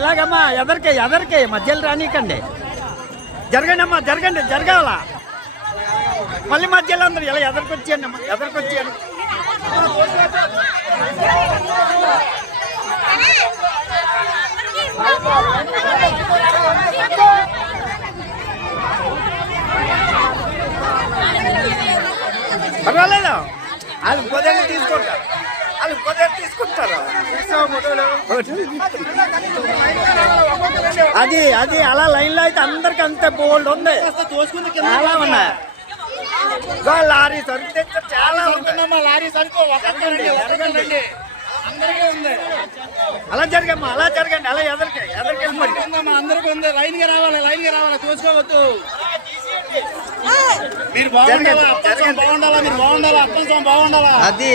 ఇలాగమ్మా ఎదరికి మధ్యలో రానీకండి. జరగండి అమ్మా, జరగాల. మళ్ళీ మధ్యలో అందరు ఇలా ఎదరికొచ్చేయండి అమ్మా, ఎదరికొచ్చేయండి. పర్వాలేదు, అది ఇంకోదేమో తీసుకుంటారు. అది అలా లైన్ లో అయితే అందరికి అంతే బోల్డ్ ఉంది, చాలా ఉన్నాయి. లారీ సరుకు తెచ్చా చాలా ఉంటుందమ్మా. లారీ సరుకు అలా జరగమ్మా, అలా ఎదరికి అందరికి ఉంది. లైన్ గా రావాలి చూసుకోవద్దు. మీరు బాగుండాలా, మీరు బాగుండాలా, అర్థం బాగుండాలా. అది